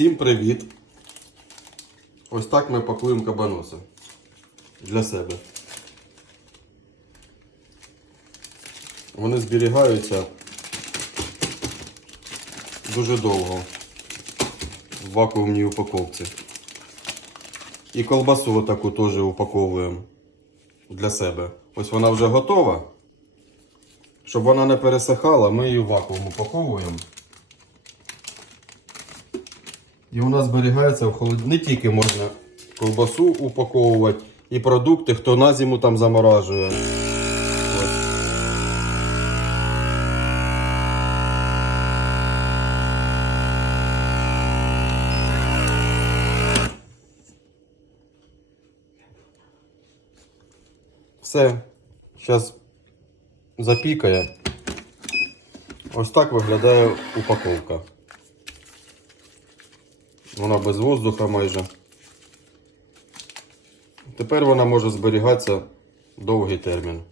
Всім привіт! Ось так ми пакуємо кабаноси для себе. Вони зберігаються дуже довго в вакуумній упаковці. І колбасу таку теж упаковуємо для себе. Ось вона вже готова. Щоб вона не пересихала, ми її в вакуум упаковуємо. І вона зберігається в холод... Не тільки можна ковбасу упаковувати, і продукти, хто на зиму там заморажує. Все, зараз запікає. Ось так виглядає упаковка. Вона без воздуха майже. Тепер вона може зберігатися довгий термін.